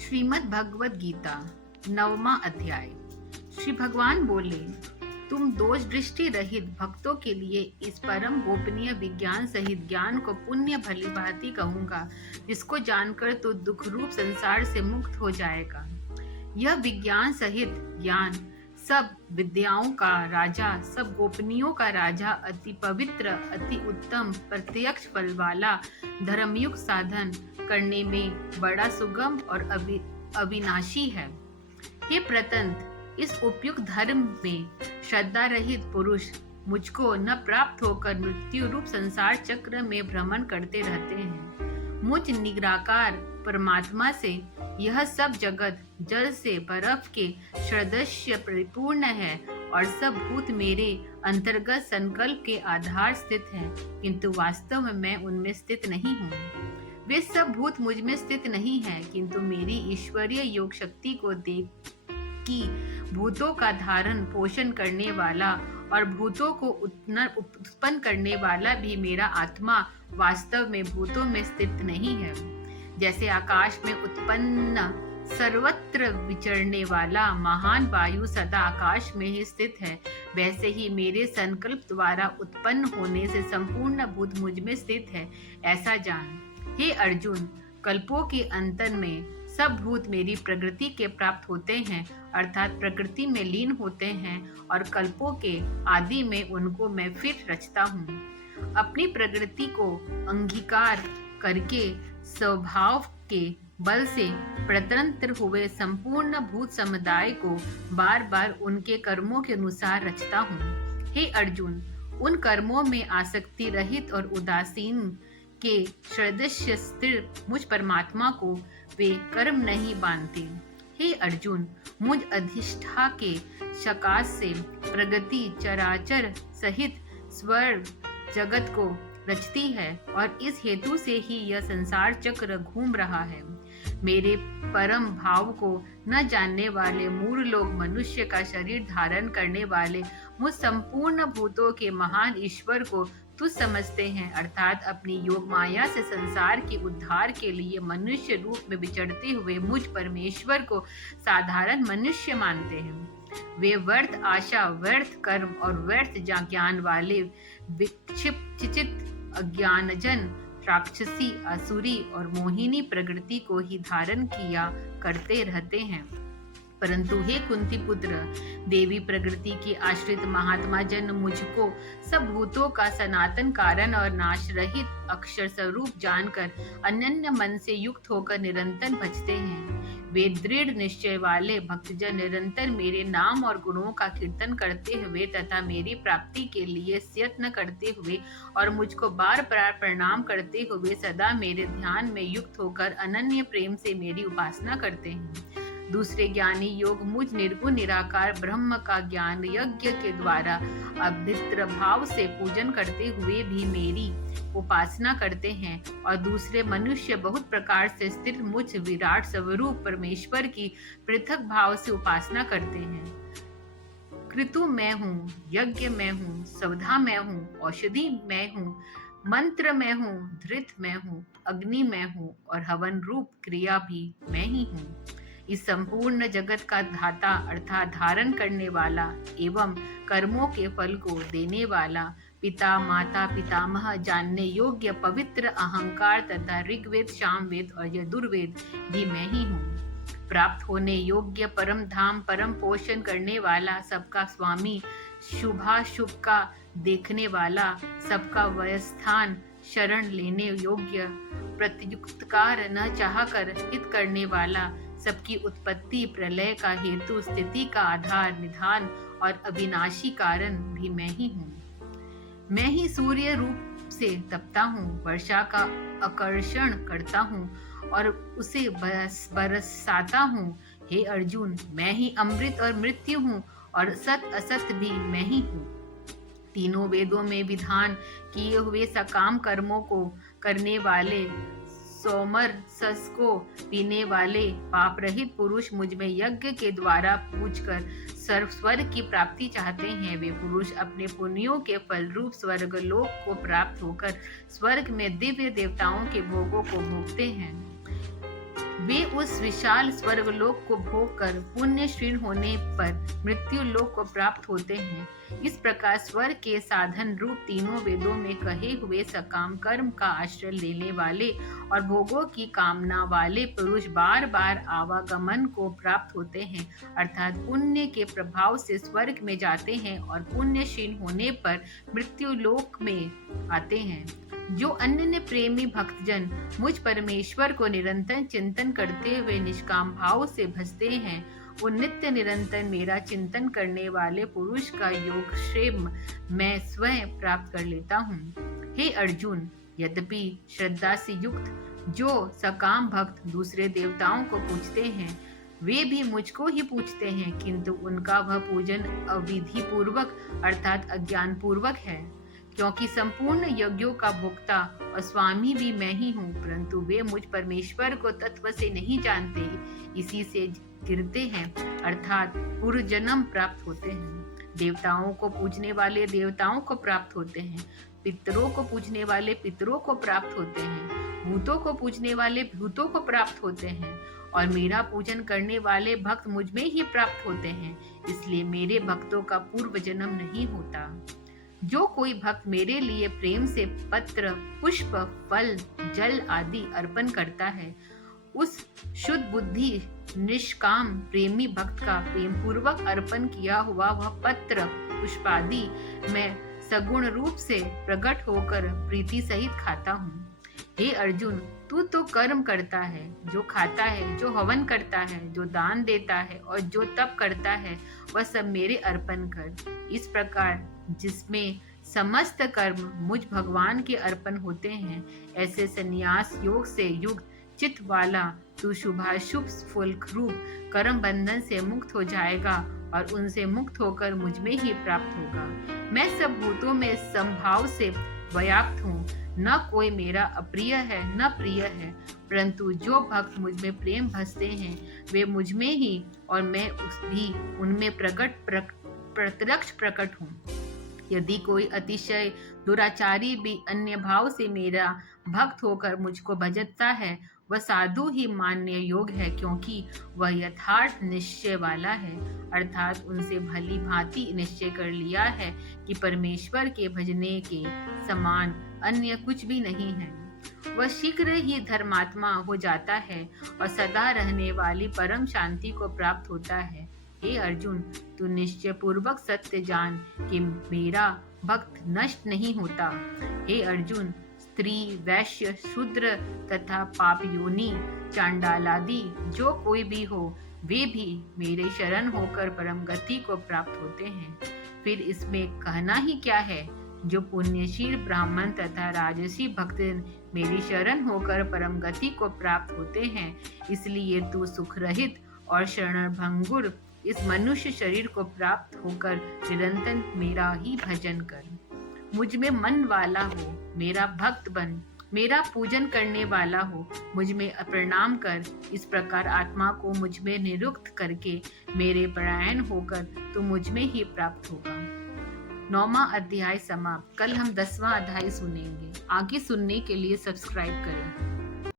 श्रीमद् भगवद गीता 9वां अध्याय। श्री भगवान बोले, तुम दोष दृष्टि रहित भक्तों के लिए इस परम गोपनीय विज्ञान सहित ज्ञान को पुण्य भली भांति कहूंगा, जिसको जानकर तो दुख रूप संसार से मुक्त हो जाएगा। यह विज्ञान सहित ज्ञान सब विद्याओं का राजा, सब गोपनीयों का राजा, अति पवित्र, अति उत्तम, प्रत्यक्ष फल वाला, धर्मयुक्त साधन करने में बड़ा सुगम और अविनाशी है। हे प्रतंत, इस उपयुक्त धर्म में श्रद्धा रहित पुरुष मुझको न प्राप्त होकर मृत्यु रूप संसार चक्र में भ्रमण करते रहते हैं। मुझ निराकार परमात्मा से यह सब जगत जल से बर्फ के सदृश परिपूर्ण है और सब भूत मेरे अंतर्गत संकल्प के आधार स्थित हैं, किंतु वास्तव में मैं उनमें स्थित नहीं हूँ। वे सब भूत मुझ में स्थित नहीं हैं, किंतु मेरी ईश्वरीय योग शक्ति को देख कि भूतों का धारण पोषण करने वाला और भूतों को उत्पन्न करने वाला भी मेरा आत्मा वास्तव में भूतों में स्थित नहीं है। जैसे आकाश में उत्पन्न सर्वत्र विचरने वाला महान वायु सदा आकाश में ही स्थित है, वैसे ही मेरे संकल्प द्वारा उत्पन्न होने से संपूर्ण भूत मुझ में स्थित है, ऐसा जान। हे अर्जुन, कल्पों के अंत में सब भूत मेरी प्रकृति के प्राप्त होते हैं, अर्थात प्रकृति में लीन होते हैं, और कल्पों के आदि में उनको मैं फिर रचता हूँ। अपनी प्रकृति को अंगीकार करके स्वभाव के बल से प्रतंत्र हुए संपूर्ण भूत समुदाय को बार बार उनके कर्मों के अनुसार रचता हूँ। हे अर्जुन, उन कर्मों में आसक्ति रहित और उदासीन के सदृश स्थिर मुझ परमात्मा को वे कर्म नहीं बांधते। हे अर्जुन, मुझ अधिष्ठा के सकाश से प्रगति चराचर सहित स्वर्ग जगत को रचती है, और इस हेतु से ही यह संसार चक्र घूम रहा है। मेरे परम भाव को न जानने वाले मूढ़ लोग मनुष्य का शरीर धारण करने वाले मुझ संपूर्ण भूतों के महान ईश्वर को तुच्छ समझते हैं, अर्थात अपनी योग माया से संसार के उद्धार के लिए मनुष्य रूप में विचरते हुए मुझ परमेश्वर को साधारण मनुष्य मानते हैं। वे व्यर्थ आशा, व्यर्थ कर्म और व्यर्थ ज्ञान वाले विक्षिप्त अज्ञानजन राक्षसी, असुरी और मोहिनी प्रकृति को ही धारण किया करते रहते हैं। परंतु हे कुंती पुत्र, देवी प्रकृति की आश्रित महात्मा जन मुझको सब भूतों का सनातन कारण और नाश रहित अक्षर स्वरूप जानकर अनन्य मन से युक्त होकर निरंतर भजते हैं। वे दृढ़ निश्चय वाले भक्तजन निरंतर मेरे नाम और गुणों का कीर्तन करते हुए तथा मेरी प्राप्ति के लिए यत्न करते हुए और मुझको बार बार प्रणाम करते हुए सदा मेरे ध्यान में युक्त होकर अनन्य प्रेम से मेरी उपासना करते हैं। दूसरे ज्ञानी योग मुझ निर्गुण निराकार ब्रह्म का ज्ञान यज्ञ के द्वारा अभद्र भाव से पूजन करते हुए भी मेरी उपासना करते हैं, और दूसरे मनुष्य बहुत प्रकार से स्थिर मुझ विराट स्वरूप परमेश्वर की पृथक भाव से उपासना करते हैं। कृतु मैं हूँ, यज्ञ मैं हूँ, सवधा मैं हूँ, औषधि मैं हूँ, मंत्र मैं हूँ, धृत मैं हूँ, अग्नि मैं हूँ, और हवन रूप क्रिया भी मैं ही हूँ। इस संपूर्ण जगत का धाता अर्थात धारण करने वाला एवं कर्मों के फल को देने वाला पिता, माता, पितामह, जानने योग्य पवित्र अहंकार तथा ऋग्वेद, सामवेद और यजुर्वेद भी मैं ही हूँ। प्राप्त होने योग्य परम धाम, परम पोषण करने वाला, सबका स्वामी, शुभाशुभ का देखने वाला, सबका व्यवस्थान, शरण लेने योग्य, प्रत्युपकार न चाहकर हित करने वाला, सबकी उत्पत्ति प्रलय का हेतु, स्थिति का आधार, निधान और अविनाशी कारण भी मैं ही हूँ। मैं ही सूर्य रूप से तपता हूँ, वर्षा का आकर्षण करता हूँ और उसे बरसाता हूँ। हे अर्जुन, मैं ही अमृत और मृत्यु हूँ, और सत असत भी मैं ही हूँ। तीनों वेदों में विधान किए हुए सकाम कर्मों को करने वाले, सोमर सस को पीने वाले पाप रहित पुरुष मुझ में यज्ञ के द्वारा पूजकर स्वर्ग की प्राप्ति चाहते हैं। वे पुरुष अपने पुण्यों के फल रूप स्वर्ग लोक को प्राप्त होकर स्वर्ग में दिव्य देवताओं के भोगों को भोगते हैं। वे उस विशाल स्वर्गलोक को भोग कर पुण्य क्षीण होने पर मृत्यु लोक को प्राप्त होते हैं। इस प्रकार स्वर्ग के साधन रूप तीनों वेदों में कहे हुए सकाम कर्म का आश्रय लेने वाले और भोगों की कामना वाले पुरुष बार बार आवागमन को प्राप्त होते हैं, अर्थात पुण्य के प्रभाव से स्वर्ग में जाते हैं और पुण्य क्षीण होने पर मृत्यु लोक में आते हैं। जो अन्य प्रेमी भक्तजन मुझ परमेश्वर को निरंतर चिंतन करते हुए निष्काम भाव से भजते हैं, वो नित्य निरंतर मेरा चिंतन करने वाले पुरुष का योग क्षेम मैं स्वयं प्राप्त कर लेता हूँ। हे अर्जुन, यद्यपि श्रद्धा से युक्त जो सकाम भक्त दूसरे देवताओं को पूजते हैं, वे भी मुझको ही पूजते हैं, किंतु उनका वह पूजन अविधि पूर्वक अर्थात अज्ञान पूर्वक है, क्योंकि संपूर्ण यज्ञों का भोक्ता और स्वामी भी मैं ही हूँ, परंतु वे मुझ परमेश्वर को तत्व से नहीं जानते, इसी से गिरते हैं अर्थात पूर्व जन्म प्राप्त होते हैं। देवताओं को पूजने वाले देवताओं को प्राप्त होते हैं, पितरों को पूजने वाले पितरों को प्राप्त होते हैं, भूतों को पूजने वाले भूतों को प्राप्त होते हैं, और मेरा पूजन करने वाले भक्त मुझ में ही प्राप्त होते हैं। इसलिए मेरे भक्तों का पूर्व जन्म नहीं होता। जो कोई भक्त मेरे लिए प्रेम से पत्र, पुष्प, फल, जल आदि अर्पण करता है, उस शुद्ध बुद्धि निष्काम प्रेमी भक्त का प्रेम पूर्वक अर्पण किया हुआ वह पत्र, पुष्पादि मैं सगुण रूप से प्रकट होकर प्रीति सहित खाता हूँ। हे अर्जुन, तू तो कर्म करता है, जो खाता है, जो हवन करता है, जो दान देता है और जो तप करता है, वह सब मेरे अर्पण कर। इस प्रकार जिसमें समस्त कर्म मुझ भगवान के अर्पण होते हैं, ऐसे संन्यास योग से युक्त चित्त वाला तू शुभाशुभ फुल्क रूप कर्म बंधन से मुक्त हो जाएगा और उनसे मुक्त होकर मुझ में ही प्राप्त होगा। मैं सब भूतों में समभाव से व्याप्त हूँ, न कोई मेरा अप्रिय है न प्रिय है, परंतु जो भक्त मुझ में प्रेम भजते हैं वे मुझ में ही और मैं भी उनमें प्रत्यक्ष प्रकट हूँ। यदि कोई अतिशय दुराचारी भी अन्य भाव से मेरा भक्त होकर मुझको भजता है, वह साधु ही मानने योग्य है, क्योंकि वह यथार्थ निश्चय वाला है, अर्थात उनसे भली भांति निश्चय कर लिया है कि परमेश्वर के भजने के समान अन्य कुछ भी नहीं है। वह शीघ्र ही धर्मात्मा हो जाता है और सदा रहने वाली परम शांति को प्राप्त होता है। हे अर्जुन, तू निश्चय पूर्वक सत्य जान कि मेरा भक्त नष्ट नहीं होता। हे अर्जुन, स्त्री, वैश्य, शूद्र तथा पाप योनि, चांडालादि जो कोई भी हो, वे भी मेरे शरण होकर परम गति को प्राप्त होते हैं। फिर इसमें कहना ही क्या है, जो पुण्यशील ब्राह्मण तथा राजसी भक्त मेरी शरण होकर परम गति को प्राप्त होते हैं। इसलिए तू सुख रहित और शरण भंगुर इस मनुष्य शरीर को प्राप्त होकर निरंतर मेरा ही भजन कर। मुझ में मन वाला हो, मेरा भक्त बन, मेरा पूजन करने वाला हो, मुझ में प्रणाम कर। इस प्रकार आत्मा को मुझ में निरुक्त करके मेरे परायण होकर तो मुझ में ही प्राप्त होगा। 9वां अध्याय समाप्त। कल हम 10वां अध्याय सुनेंगे। आगे सुनने के लिए सब्सक्राइब करें।